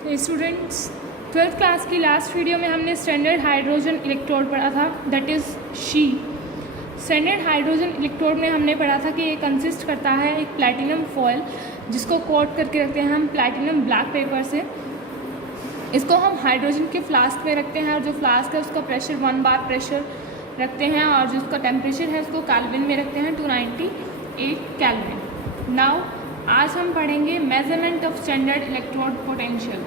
तो students 12th class की last video में हमने स्टैंडर्ड हाइड्रोजन इलेक्ट्रोड पढ़ा था, that is she. Standard hydrogen electrode में हमने पढ़ा था कि ये कंसिस्ट करता है एक प्लैटिनम फॉयल जिसको कोट करके रखते हैं हम प्लैटिनम ब्लैक पेपर से। इसको हम हाइड्रोजन के फ्लास्क में रखते हैं और जो फ्लास्क है उसका प्रेशर 1 बार प्रेशर रखते हैं और जो उसका टेम्परेचर है उसको केल्विन में रखते हैं 298 केल्विन। नाउ आज हम पढ़ेंगे measurement of standard electrode potential.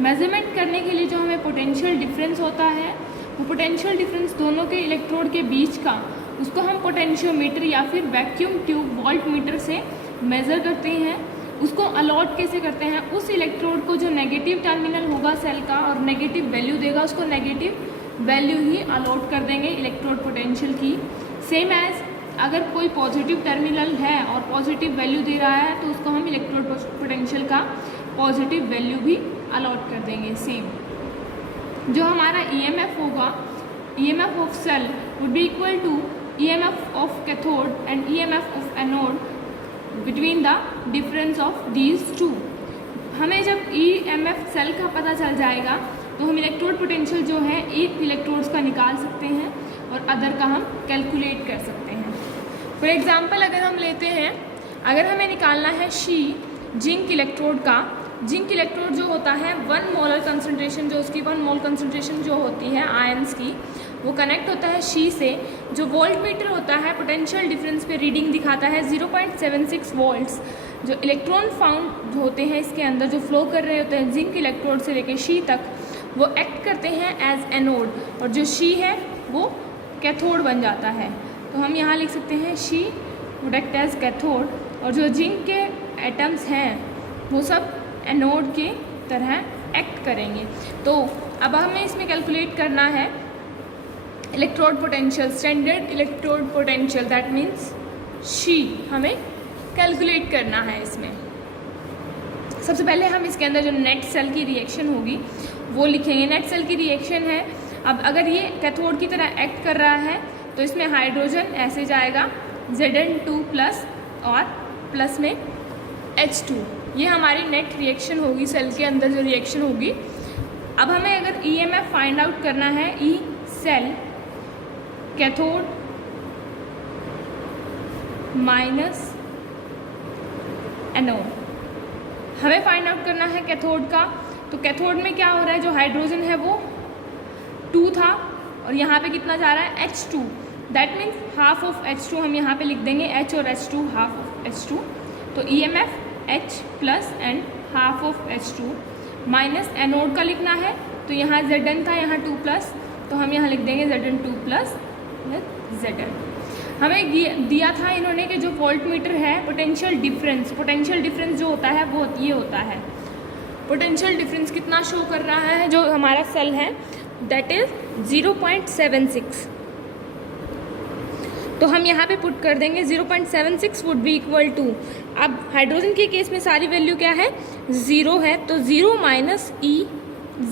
Measurement करने के लिए जो हमें पोटेंशियल डिफरेंस होता है वो पोटेंशियल डिफरेंस दोनों के इलेक्ट्रोड के बीच का, उसको हम पोटेंशियोमीटर या फिर वैक्यूम ट्यूब वोल्ट मीटर से मेज़र करते हैं। उसको अलॉट कैसे करते हैं, उस इलेक्ट्रोड को जो नेगेटिव टर्मिनल होगा सेल का और नेगेटिव वैल्यू देगा उसको नेगेटिव वैल्यू ही अलॉट कर देंगे इलेक्ट्रोड पोटेंशियल की। सेम एज अगर कोई पॉजिटिव टर्मिनल है और पॉजिटिव वैल्यू दे रहा है तो उसको हम इलेक्ट्रोड पोटेंशियल का पॉजिटिव वैल्यू भी अलॉट कर देंगे। सेम जो हमारा ईएमएफ होगा, EMF of cell would be equal to EMF of cathode and EMF of anode between the difference of these two. हमें जब ईएमएफ सेल का पता चल जाएगा तो हम इलेक्ट्रोड पोटेंशियल जो है एक इलेक्ट्रोड्स का निकाल सकते हैं और अदर का हम कैलकुलेट कर सकते हैं। फॉर एग्जांपल अगर हम लेते हैं, अगर हमें निकालना है शी जिंक इलेक्ट्रोड का, जिंक इलेक्ट्रोड जो होता है 1 मोलर कंसनट्रेशन, जो उसकी 1 मोल कंसनट्रेशन जो होती है आयंस की, वो कनेक्ट होता है शी से। जो वोल्ट मीटर होता है पोटेंशियल डिफरेंस पे रीडिंग दिखाता है 0.76 वोल्ट्स। जो इलेक्ट्रॉन फाउंड होते हैं इसके अंदर जो फ्लो कर रहे होते हैं जिंक इलेक्ट्रोड से लेकर शी तक, वो एक्ट करते हैं एज एनोड और जो शी है वो कैथोड बन जाता है। तो हम यहाँ लिख सकते हैं she would act as cathode और जो जिंक के एटम्स हैं वो सब एनोड के तरह एक्ट करेंगे। तो अब हमें इसमें कैलकुलेट करना है electrode potential, standard electrode potential, that means she हमें कैलकुलेट करना है। इसमें सबसे पहले हम इसके अंदर जो नेट सेल की रिएक्शन होगी वो लिखेंगे। नेट सेल की रिएक्शन है, अब अगर ये कैथोड की तरह एक्ट कर रहा है तो इसमें हाइड्रोजन ऐसे जाएगा Zn2+ और प्लस में H2। ये हमारी नेट रिएक्शन होगी, सेल के अंदर जो रिएक्शन होगी। अब हमें अगर ईएमएफ फाइंड आउट करना है, E cell cathode minus anode, हमें फाइंड आउट करना है कैथोड का। तो कैथोड में क्या हो रहा है, जो हाइड्रोजन है वो 2 था और यहाँ पे कितना जा रहा है H2, that means half of H2 हम यहाँ पे लिख देंगे, H और H2 हाफ ऑफ H2। तो EMF H plus and half of H2 minus anode का लिखना है, तो यहाँ Zn था यहाँ 2+, तो हम यहाँ लिख देंगे Zn2+ Zn। हमें दिया था इन्होंने कि जो वोल्ट मीटर है पोटेंशियल डिफरेंस जो होता है वो ये होता है। पोटेंशियल डिफरेंस कितना शो कर रहा है जो हमारा सेल है, दैट इज 0.76। तो हम यहाँ पे पुट कर देंगे 0.76 वुड बी इक्वल टू, अब हाइड्रोजन के केस में सारी वैल्यू क्या है 0 है, तो 0 माइनस ई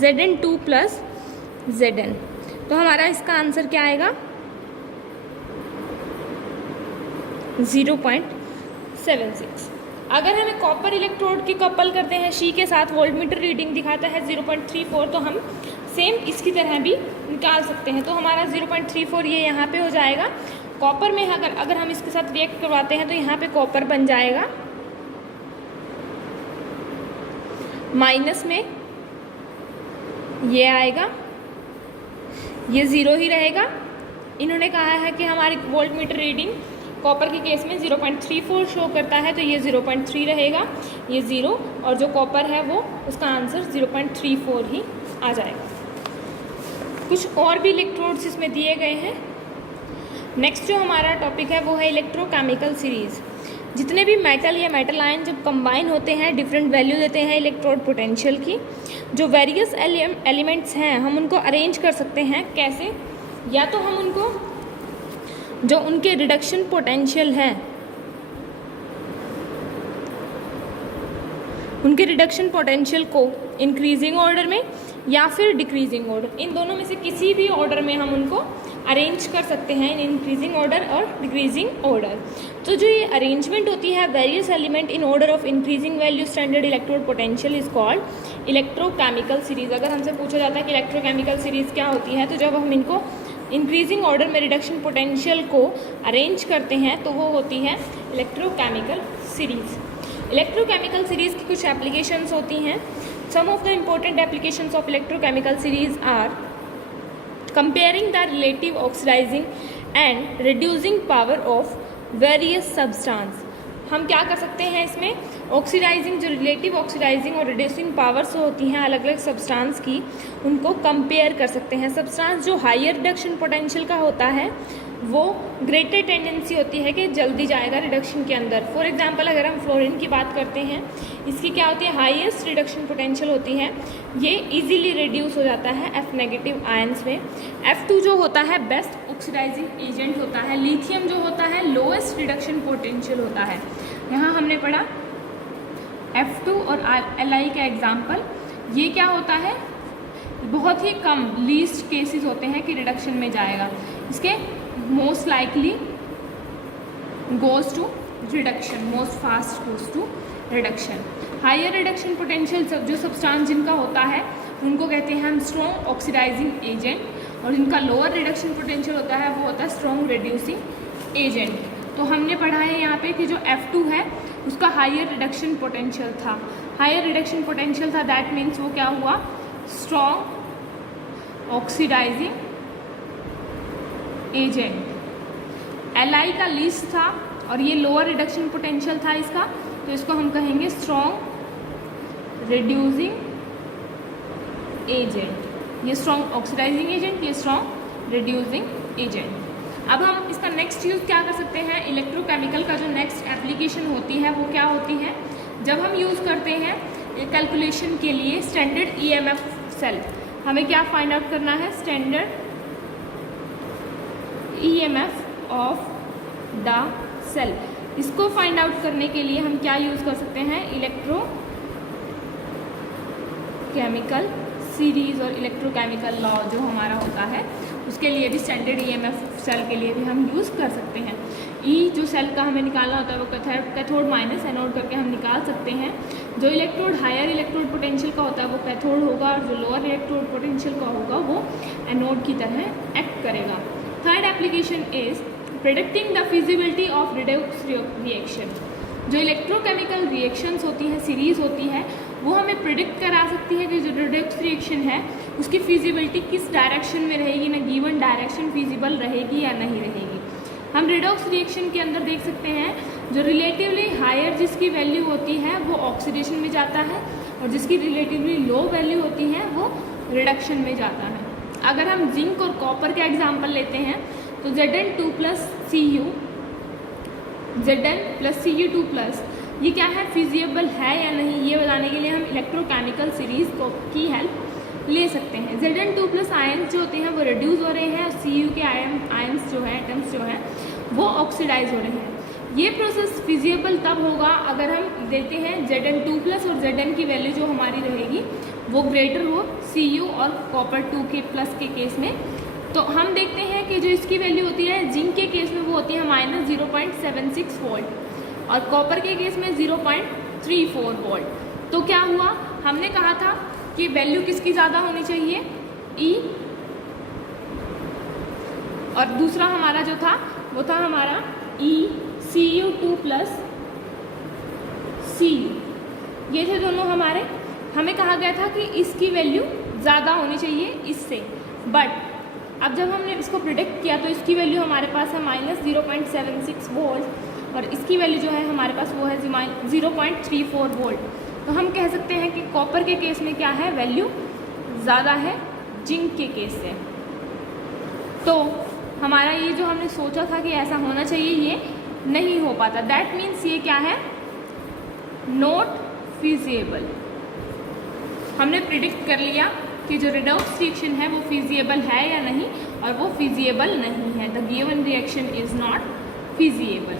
Zn2+ Zn। तो हमारा इसका आंसर क्या आएगा 0.76। अगर हमें कॉपर इलेक्ट्रोड की कपल करते हैं शी के साथ, वोल्ट मीटर रीडिंग दिखाता है 0.34, तो हम सेम इसकी तरह भी निकाल सकते हैं। तो हमारा 0.34 ये यहाँ पे हो जाएगा। कॉपर में अगर हम इसके साथ रिएक्ट करवाते हैं तो यहाँ पे कॉपर बन जाएगा, माइनस में ये आएगा, ये 0 ही रहेगा। इन्होंने कहा है कि हमारी वोल्ट मीटर रीडिंग कॉपर के केस में 0.34 शो करता है, तो ये 0.3 रहेगा, ये 0 और जो कॉपर है वो उसका आंसर 0.34 ही आ जाएगा। कुछ और भी इलेक्ट्रोड्स इसमें दिए गए हैं। नेक्स्ट जो हमारा टॉपिक है वो है इलेक्ट्रोकेमिकल सीरीज़। जितने भी मेटल या मेटल आयन जब कंबाइन होते हैं डिफरेंट वैल्यू देते हैं इलेक्ट्रोड पोटेंशियल की। जो वेरियस एलिमेंट्स हैं हम उनको अरेंज कर सकते हैं कैसे, या तो हम उनको जो उनके रिडक्शन पोटेंशियल है, उनके रिडक्शन पोटेंशियल को इंक्रीजिंग ऑर्डर में या फिर डिक्रीजिंग ऑर्डर, इन दोनों में से किसी भी ऑर्डर में हम उनको अरेंज कर सकते हैं इन इंक्रीजिंग ऑर्डर और डिक्रीजिंग ऑर्डर। तो जो ये अरेंजमेंट होती है various element in order of increasing value standard electrode potential is called electrochemical series. अगर हमसे पूछा जाता है कि इलेक्ट्रोकेमिकल सीरीज़ क्या होती है, तो जब हम इनको इंक्रीजिंग ऑर्डर में रिडक्शन पोटेंशियल को अरेंज करते हैं तो वो होती है इलेक्ट्रोकेमिकल सीरीज़। इलेक्ट्रोकेमिकल सीरीज़ की कुछ एप्लीकेशंस होती हैं। Some of the important applications of electrochemical series are comparing the relative oxidizing and reducing power of various substance। हम क्या कर सकते हैं इसमें, ऑक्सीडाइजिंग, जो रिलेटिव ऑक्सीडाइजिंग और रिड्यूसिंग पावर्स होती हैं अलग अलग सब्सटेंस की, उनको कंपेयर कर सकते हैं। सब्सटेंस जो हायर रिडक्शन पोटेंशियल का होता है वो ग्रेटर टेंडेंसी होती है कि जल्दी जाएगा रिडक्शन के अंदर। फॉर एग्जांपल अगर हम फ्लोरीन की बात करते हैं, इसकी क्या होती है, हाईएस्ट रिडक्शन पोटेंशियल होती है, ये इजीली रिड्यूस हो जाता है F नेगेटिव आयंस में। F2 जो होता है बेस्ट ऑक्सीडाइजिंग एजेंट होता है। लिथियम जो होता है लोएस्ट रिडक्शन पोटेंशियल होता है। यहाँ हमने पढ़ा F2 और Li का एग्जाम्पल, ये क्या होता है, बहुत ही कम लीस्ट केसेस होते हैं कि रिडक्शन में जाएगा, इसके most likely goes to reduction, most fast goes to reduction. Higher reduction potential जो सब्सटेंस जिनका होता है उनको कहते हैं हम स्ट्रॉन्ग ऑक्सीडाइजिंग एजेंट, और जिनका लोअर रिडक्शन पोटेंशियल होता है वो होता है स्ट्रॉन्ग रिड्यूसिंग एजेंट। तो हमने पढ़ा है यहाँ पे कि जो F2 है उसका हायर रिडक्शन पोटेंशियल था, हायर रिडक्शन पोटेंशियल था, दैट मीन्स वो क्या हुआ, स्ट्रॉन्ग ऑक्सीडाइजिंग एजेंट। Li का लीस्ट था और ये लोअर रिडक्शन पोटेंशियल था इसका, तो इसको हम कहेंगे स्ट्रॉन्ग रिड्यूसिंग एजेंट। ये स्ट्रॉन्ग ऑक्सीडाइजिंग एजेंट, ये स्ट्रॉन्ग रिड्यूसिंग एजेंट। अब हम इसका नेक्स्ट यूज़ क्या कर सकते हैं, इलेक्ट्रोकेमिकल का जो नेक्स्ट एप्लीकेशन होती है वो क्या होती है, जब हम यूज़ करते हैं कैलकुलेशन के लिए स्टैंडर्ड EMF सेल। हमें क्या फाइंड आउट करना है, standard EMF of the cell. इसको फाइंड आउट करने के लिए हम क्या यूज़ कर सकते हैं, इलेक्ट्रोकेमिकल सीरीज़ और इलेक्ट्रोकेमिकल लॉ जो हमारा होता है उसके लिए भी स्टैंडर्ड EMF सेल के लिए भी हम यूज़ कर सकते हैं। E जो सेल का हमें निकालना होता है वो कैथोड माइनस एनोड करके हम निकाल सकते हैं। जो इलेक्ट्रोड हायर इलेक्ट्रोड पोटेंशियल का होता है वो कैथोड होगा, और जो लोअर इलेक्ट्रोड पोटेंशियल का होगा वो एनोड की तरह एक्ट करेगा। Third application is predicting the feasibility of Redux reaction. जो इलेक्ट्रोकेमिकल रिएक्शंस होती हैं, सीरीज़ होती है, वो हमें प्रिडिक्ट करा सकती है कि जो रिडक्स रिएक्शन है उसकी फिजिबिलिटी किस डायरेक्शन में रहेगी, ना गिवन डायरेक्शन फिजिबल रहेगी या नहीं रहेगी। हम रिडक्स रिएक्शन के अंदर देख सकते हैं जो रिलेटिवली हायर जिसकी वैल्यू होती है वो ऑक्सीडेशन में जाता है, और जिसकी रिलेटिवली लो वैल्यू होती है वो रिडक्शन में जाता है। अगर हम जिंक और कॉपर का एग्जाम्पल लेते हैं तो Zn2 + Cu, Zn + Cu2+, ये क्या है, फिजिबल है या नहीं, ये बताने के लिए हम इलेक्ट्रोकेमिकल सीरीज़ की हेल्प ले सकते हैं। Zn2+ आयन्स जो होते हैं वो रिड्यूस हो रहे हैं, और Cu के आयन्स जो है, एटम्स जो है वो ऑक्सीडाइज हो रहे हैं। ये प्रोसेस फिजिबल तब होगा अगर हम देते हैं Zn2+ और Zn की वैल्यू जो हमारी रहेगी वो ग्रेटर हो Cu और कॉपर 2 के प्लस के केस में। तो हम देखते हैं कि जो इसकी वैल्यू होती है जिंक के केस में वो होती है -0.76 वोल्ट, और कॉपर के केस में 0.34 वोल्ट। तो क्या हुआ, हमने कहा था कि वैल्यू किसकी ज़्यादा होनी चाहिए, E, और दूसरा हमारा जो था वो था हमारा Cu2+ Cu। ये थे दोनों हमारे, हमें कहा गया था कि इसकी वैल्यू ज़्यादा होनी चाहिए इससे, बट अब जब हमने इसको प्रिडिक्ट किया तो इसकी वैल्यू हमारे पास है -0.76 वोल्ट, और इसकी वैल्यू जो है हमारे पास वो है 0.34 वोल्ट। तो हम कह सकते हैं कि कॉपर के केस में क्या है, वैल्यू ज़्यादा है जिंक के केस से। तो हमारा ये जो हमने सोचा था कि ऐसा होना चाहिए ये नहीं हो पाता, दैट मीन्स ये क्या है, नॉट फिजिबल। हमने प्रिडिक्ट कर लिया कि जो रिडक्स रिएक्शन है वो फिजिबल है या नहीं, और वो फिजिबल नहीं है, the given reaction is not feasible.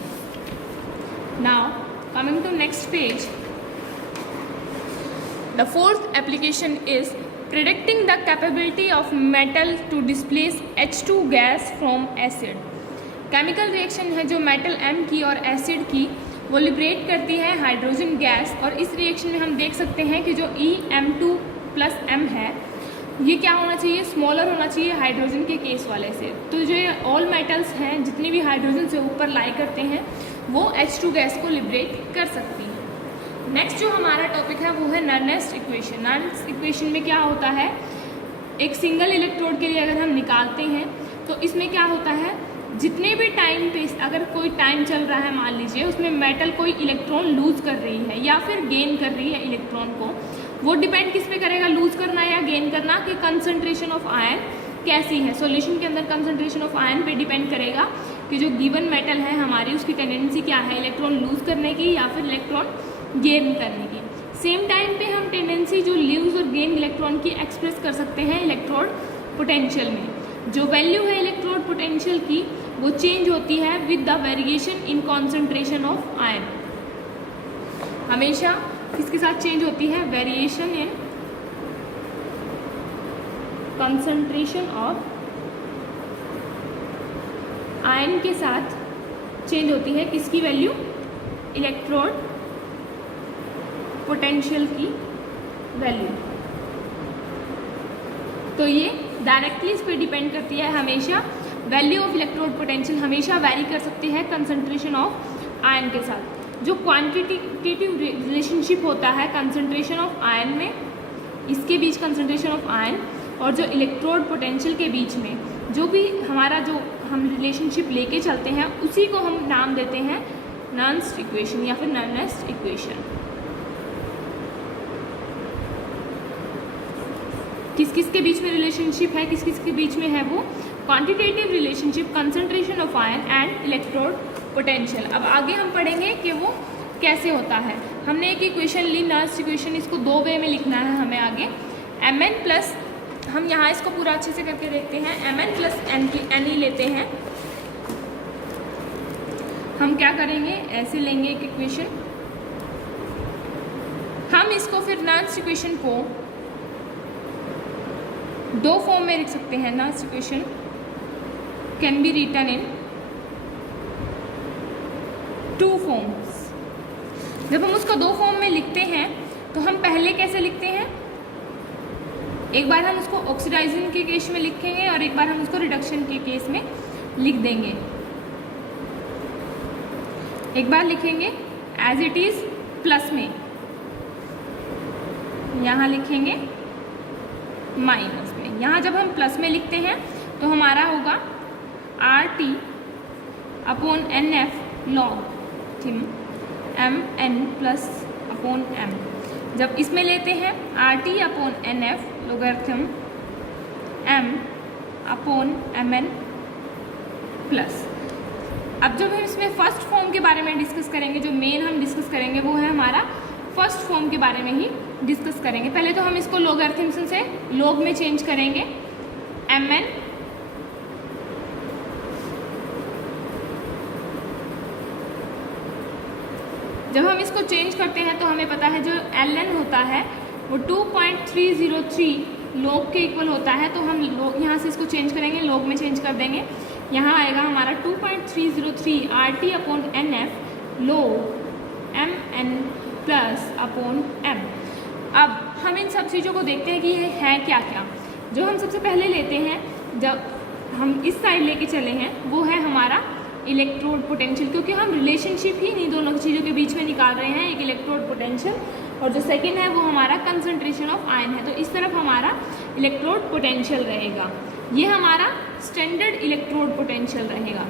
Now coming to next page, the fourth application is predicting the capability of metal to displace H2 gas from acid. Chemical reaction है जो मेटल M की और acid की वो liberate करती है hydrogen gas, और इस रिएक्शन में हम देख सकते हैं कि जो EM2+M है ये क्या होना चाहिए, स्मॉलर होना चाहिए हाइड्रोजन के केस वाले से। तो जो ये ऑल मेटल्स हैं जितने भी हाइड्रोजन से ऊपर लाई करते हैं वो H2 गैस को लिबरेट कर सकती हैं। नेक्स्ट जो हमारा टॉपिक है वो है नर्नेस्ट इक्वेशन। नर्नेस्ट इक्वेशन में क्या होता है, एक सिंगल इलेक्ट्रोड के लिए अगर हम निकालते हैं तो इसमें क्या होता है, जितने भी टाइम पे अगर कोई टाइम चल रहा है, मान लीजिए उसमें मेटल कोई इलेक्ट्रॉन लूज कर रही है या फिर गेन कर रही है इलेक्ट्रॉन को, वो डिपेंड किस पे करेगा, लूज करना या गेन करना, कि कंसंट्रेशन ऑफ आयन कैसी है। सॉल्यूशन के अंदर कंसंट्रेशन ऑफ आयन पे डिपेंड करेगा कि जो गिवन मेटल है हमारी उसकी टेंडेंसी क्या है, इलेक्ट्रॉन लूज करने की या फिर इलेक्ट्रॉन गेन करने की। सेम टाइम पे हम टेंडेंसी जो लूज और गेन इलेक्ट्रॉन की एक्सप्रेस कर सकते हैं इलेक्ट्रोड पोटेंशियल में। जो वैल्यू है इलेक्ट्रोड पोटेंशियल की वो चेंज होती है with the variation in concentration of ion. हमेशा किसके साथ चेंज होती है, variation in concentration of ion के साथ चेंज होती है किसकी वैल्यू, इलेक्ट्रोड पोटेंशियल की वैल्यू। तो ये डायरेक्टली इस पर डिपेंड करती है, हमेशा वैल्यू ऑफ इलेक्ट्रोड पोटेंशियल हमेशा वैरी कर सकती है कंसंट्रेशन ऑफ आयन के साथ। जो क्वांटिटेटिव रिलेशनशिप होता है कंसंट्रेशन ऑफ आयन में, इसके बीच कंसंट्रेशन ऑफ आयन और जो इलेक्ट्रोड पोटेंशियल के बीच में जो भी हमारा जो हम रिलेशनशिप लेके चलते हैं उसी को हम नाम देते हैं नर्नेस्ट इक्वेशन या फिर नर्नेस्ट इक्वेशन। किस किस के बीच में रिलेशनशिप है, किस किस के बीच में है, वो quantitative relationship concentration of ion and electrode potential. अब आगे हम पढ़ेंगे कि वो कैसे होता है। हमने एक इक्वेशन ली नर्नेस्ट इक्वेशन, इसको दो वे में लिखना है हमें आगे। Mn प्लस, हम यहाँ इसको पूरा अच्छे से करके देखते हैं, Mn प्लस Ne लेते हैं। हम क्या करेंगे, ऐसे लेंगे एक इक्वेशन, हम इसको फिर नर्नेस्ट इक्वेशन को दो फॉर्म में लिख सकते हैं। Nernst equation can be written in two forms. जब हम उसको दो फॉर्म में लिखते हैं तो हम पहले कैसे लिखते हैं, एक बार हम उसको ऑक्सीडाइजेशन के केस में लिखेंगे और एक बार हम उसको रिडक्शन के केस में लिख देंगे। एक बार लिखेंगे एज इट इज प्लस में, यहाँ लिखेंगे माइनस में। यहाँ जब हम प्लस में लिखते हैं तो हमारा होगा RT upon NF log MN plus upon M। जब इसमें लेते हैं RT upon NF logarithm M upon MN plus. अब जब हम इसमें फर्स्ट फॉर्म के बारे में डिस्कस करेंगे, जो मेन हम डिस्कस करेंगे वो है हमारा फर्स्ट फॉर्म के बारे में ही डिस्कस करेंगे। पहले तो हम इसको लोगरिथम से लॉग में चेंज करेंगे, MN जब हम इसको चेंज करते हैं तो हमें पता है जो ln होता है वो 2.303 लॉग के इक्वल होता है। तो हम लॉग यहाँ से इसको चेंज करेंगे, लॉग में चेंज कर देंगे। यहाँ आएगा हमारा 2.303 RT upon NF log MN plus upon M। अब हम इन सब चीज़ों को देखते हैं कि ये है क्या क्या। जो हम सबसे पहले लेते हैं, जब हम इस साइड लेके चले हैं, वो है हमारा इलेक्ट्रोड पोटेंशियल, क्योंकि हम रिलेशनशिप ही नहीं दोनों चीज़ों के बीच में निकाल रहे हैं, एक इलेक्ट्रोड पोटेंशियल और जो सेकंड है वो हमारा कंसंट्रेशन ऑफ आयन है। तो इस तरफ हमारा इलेक्ट्रोड पोटेंशियल रहेगा, ये हमारा स्टैंडर्ड इलेक्ट्रोड पोटेंशियल रहेगा,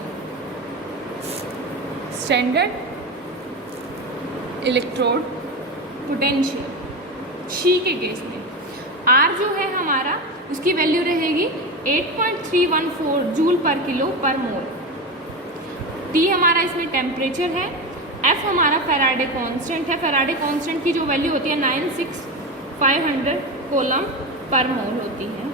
स्टैंडर्ड इलेक्ट्रोड पोटेंशियल शी के केस में। R जो है हमारा उसकी वैल्यू रहेगी 8.314 जूल पर किलो पर मोल। T हमारा इसमें टेम्परेचर है, F हमारा फैराडे कांस्टेंट है, फैराडे कांस्टेंट की जो वैल्यू होती है 96500 कोलम पर मोल होती है।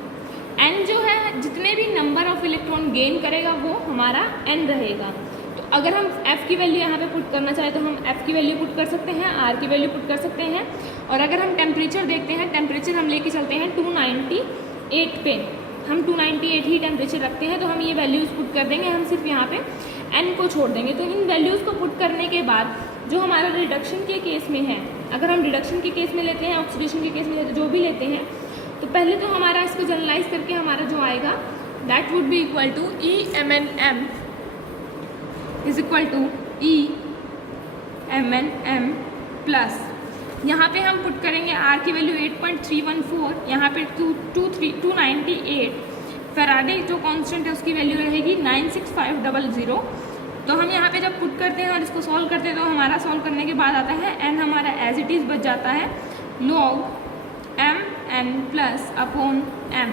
N जो है जितने भी नंबर ऑफ इलेक्ट्रॉन गेन करेगा वो हमारा N रहेगा। तो अगर हम F की वैल्यू यहाँ पे पुट करना चाहें तो हम F की वैल्यू पुट कर सकते हैं, R की वैल्यू पुट कर सकते हैं और अगर हम टेम्परेचर देखते हैं, टेम्परेचर हम लेके चलते हैं 298 पे, हम 298 ही टेम्परेचर रखते हैं, तो हम ये वैल्यूज़ पुट कर देंगे, हम सिर्फ यहाँ पे n को छोड़ देंगे। तो इन वैल्यूज़ को पुट करने के बाद जो हमारा रिडक्शन के केस में है, अगर हम रिडक्शन के केस में लेते हैं, ऑक्सीडेशन के केस में लेते हैं, जो भी लेते हैं, तो पहले तो हमारा इसको जनरलाइज करके हमारा जो आएगा that would be equal to EMnM is equal to EMnM प्लस यहाँ पे हम पुट करेंगे R की वैल्यू 8.314, यहाँ पे 298, फैराडे जो कांस्टेंट है उसकी वैल्यू रहेगी 96500। तो हम यहाँ पे जब पुट करते हैं और इसको सॉल्व करते हैं तो हमारा सॉल्व करने के बाद आता है n हमारा एज इट इज़ बच जाता है log mn plus upon m।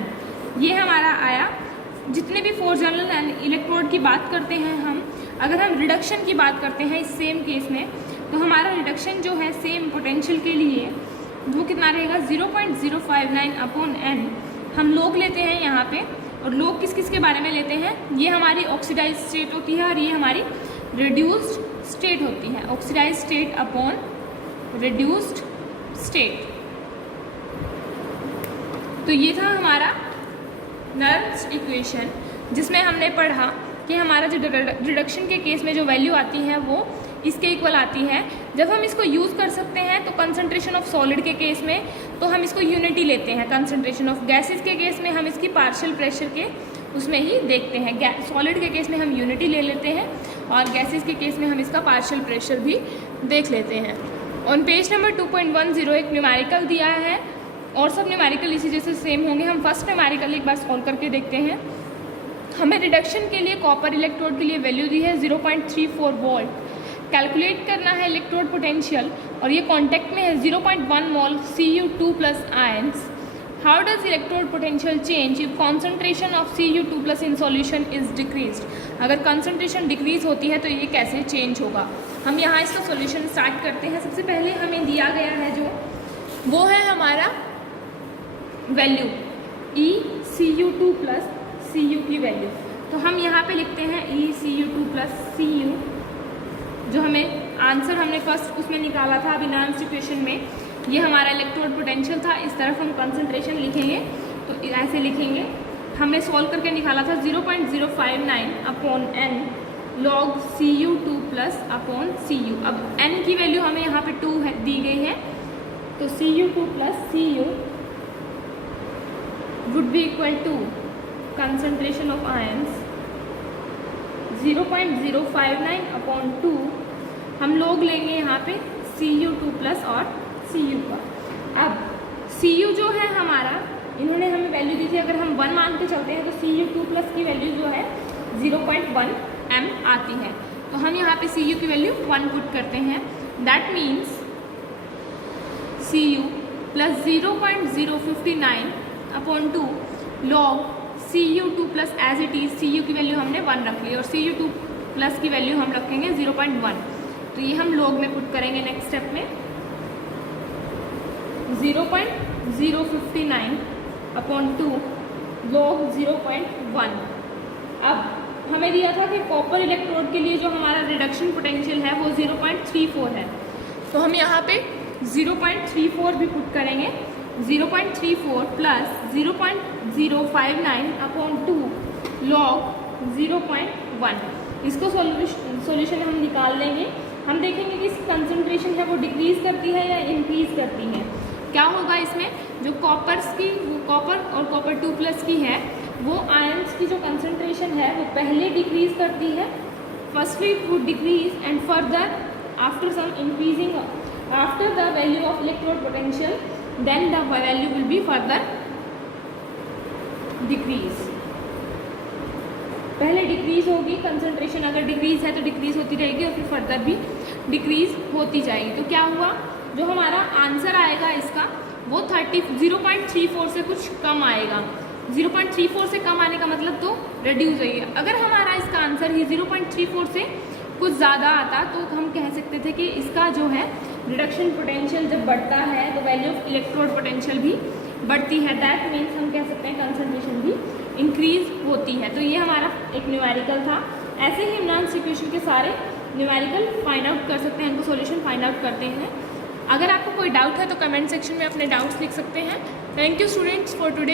ये हमारा आया। जितने भी 4 जनरल इलेक्ट्रोड की बात करते हैं हम, अगर हम रिडक्शन की बात करते हैं इस सेम केस में, तो हमारा रिडक्शन जो है सेम पोटेंशियल के लिए वो कितना रहेगा 0.059 अपॉन n। हम लोग लेते हैं यहाँ पे, और लोग किस किस के बारे में लेते हैं, ये हमारी ऑक्सीडाइज स्टेट होती है और ये हमारी रिड्यूस्ड स्टेट होती है। Oxidise state upon reduced state. तो ये था हमारा नर्म्स इक्वेशन, जिसमें हमने पढ़ा कि हमारा जो रिडक्शन के केस में जो वैल्यू आती है वो इसके इक्वल आती है। जब हम इसको यूज़ कर सकते हैं तो कंसंट्रेशन ऑफ सॉलिड के केस में तो हम इसको यूनिटी लेते हैं, कंसंट्रेशन ऑफ गैसेस के केस में हम इसकी पार्शियल प्रेशर के उसमें ही देखते हैं। सॉलिड के केस में हम यूनिटी ले लेते हैं और गैसेस के केस में हम इसका पार्शियल प्रेशर भी देख लेते हैं। ऑन पेज नंबर 2.10 एक न्यूमेरिकल दिया है और सब न्यूमेरिकल इसी जैसे सेम होंगे। हम फर्स्ट न्यूमेरिकल एक बार सॉल्व करके देखते हैं। हमें रिडक्शन के लिए कॉपर इलेक्ट्रोड के लिए वैल्यू दी है 0.34 वोल्ट। कैलकुलेट करना है इलेक्ट्रोड पोटेंशियल और ये कांटेक्ट में है 0.1 मोल Cu2 plus ions. How does electrode potential change if concentration of Cu2 plus in solution is decreased. अगर कंसंट्रेशन डिक्रीज होती है तो ये कैसे चेंज होगा। हम यहाँ इसका सॉल्यूशन स्टार्ट करते हैं। सबसे पहले हमें दिया गया है जो वो है हमारा वैल्यू ECU2 प्लस Cu की वैल्यू। तो हम यहाँ पे लिखते हैं ECU2 प्लस Cu, जो हमें आंसर हमने फर्स्ट उसमें निकाला था अभी नर्म्स इक्वेशन में। ये हमारा इलेक्ट्रोड पोटेंशियल था। इस तरफ हम कंसंट्रेशन लिखेंगे तो ऐसे लिखेंगे। हमने सॉल्व करके निकाला था 0.059 upon n log Cu2 plus upon Cu। अब n की वैल्यू हमें यहाँ पे 2 है दी गई है, तो Cu2 plus Cu would be equal to concentration of ions 0.059 upon 2। हम लोग लेंगे यहाँ पे Cu2 प्लस और Cu का। अब Cu जो है हमारा, इन्होंने हमें वैल्यू दी थी, अगर हम 1 मान के चलते हैं तो Cu2 प्लस की वैल्यू जो है 0.1 m आती है। तो हम यहाँ पे Cu की वैल्यू 1 पुट करते हैं। That means Cu plus 0.059 upon 2 log Cu2 plus as it is Cu की वैल्यू हमने 1 रख ली और Cu2 प्लस की वैल्यू हम रखेंगे 0.1। तो ये हम लॉग में पुट करेंगे नेक्स्ट स्टेप में 0.059 अपॉन 2 लॉग 0.1। अब हमें दिया था कि कॉपर इलेक्ट्रोड के लिए जो हमारा रिडक्शन पोटेंशियल है वो 0.34 है। तो हम यहाँ पे 0.34 भी पुट करेंगे। 0.34 प्लस 0.059 अपॉन 2 लॉग 0.1। इसको सॉल्यूशन हम निकाल लेंगे। हम देखेंगे कि इसकी कंसंट्रेशन है वो डिक्रीज करती है या इंक्रीज करती है। क्या होगा इसमें, जो कॉपर्स की कॉपर और कॉपर 2 प्लस की है वो आयंस की जो कंसंट्रेशन है वो पहले डिक्रीज करती है। Firstly it would decrease and further after some increasing after the value of electrode potential then the value will be further decrease. पहले डिक्रीज होगी कंसंट्रेशन, अगर डिक्रीज है तो डिक्रीज होती रहेगी और फिर फर्दर भी डिक्रीज होती जाएगी। तो क्या हुआ, जो हमारा आंसर आएगा इसका वो 0.34 से कुछ कम आएगा। 0.34 से कम आने का मतलब तो रिड्यूस होगी। अगर हमारा इसका आंसर ही 0.34 से कुछ ज़्यादा आता तो हम कह सकते थे कि इसका जो है रिडक्शन पोटेंशियल जब बढ़ता है तो वैल्यू ऑफ इलेक्ट्रोड पोटेंशियल भी बढ़ती है। दैट मीन्स हम कह सकते हैं कंसंट्रेशन भी इंक्रीज होती है। तो ये हमारा एक न्यूमेरिकल था। ऐसे ही हम नर्म्स इक्वेशन के सारे न्यूमेरिकल फाइंड आउट कर सकते हैं, इनको सॉल्यूशन फाइंड आउट करते हैं। अगर आपको कोई डाउट है तो कमेंट सेक्शन में अपने डाउट्स लिख सकते हैं। Thank you students for today.